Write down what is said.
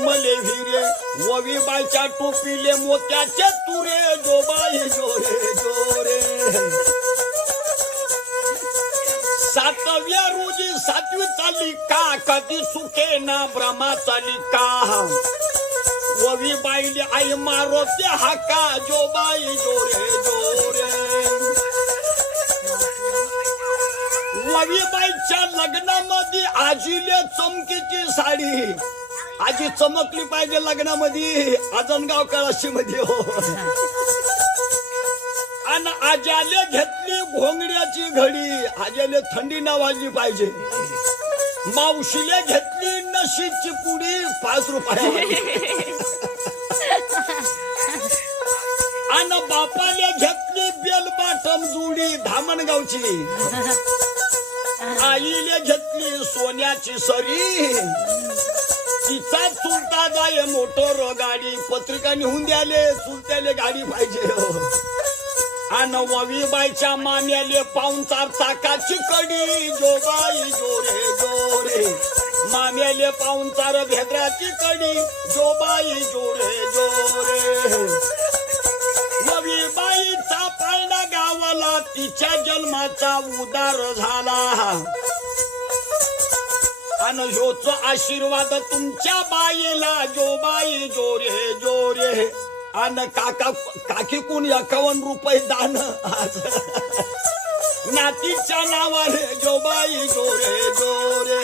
मले हिरे ववी बायच्या टोपीले मोत्याचे तुरे जोबाई जोरे जोरे 7व्या रोजी 7वी चाली का कधी सुखे ना ब्रह्मा चाली का ववी बाईले आई मारो ते हाका जोबाई जोरे जोरे ववी बाईच्या लग्नामध्ये आजीले चमकीची साडी आजी चमकली पाहिजे लग्नामध्ये आजनगाव कळाशी मध्ये हो आणि आज्याले घेतली घोंगड्याची घडी आज्याले थंडी ना वाजली पाहिजे मावशीले घेतली नशीची पुडी 5 रुपये आणि बापाले घेतली बेल बाटम जुडी धामणगावची आईले घेतली सोन्याची सरी तिचा चुलता जाय मोटर गाडी पत्रिका निहून द्याले चुलत्याले गाडी पाहिजे आणि ववी बाईच्या माम्याले पाहुणचार चाकाची कडी जोबाई जोरे जोरे माम्याले पाहुणचार भेद्राची कडी जोबाई जोरे जोरे ववी बाईचा पाळणा गावाला तिच्या जन्माचा उदार झाला आणि ह्योच आशीर्वाद तुमच्या बाईला जोबाई जोरे जोरे आणि काकी कोण 51 रुपये दान आज नातीच्या नावाने जोबाई जोरे जोरे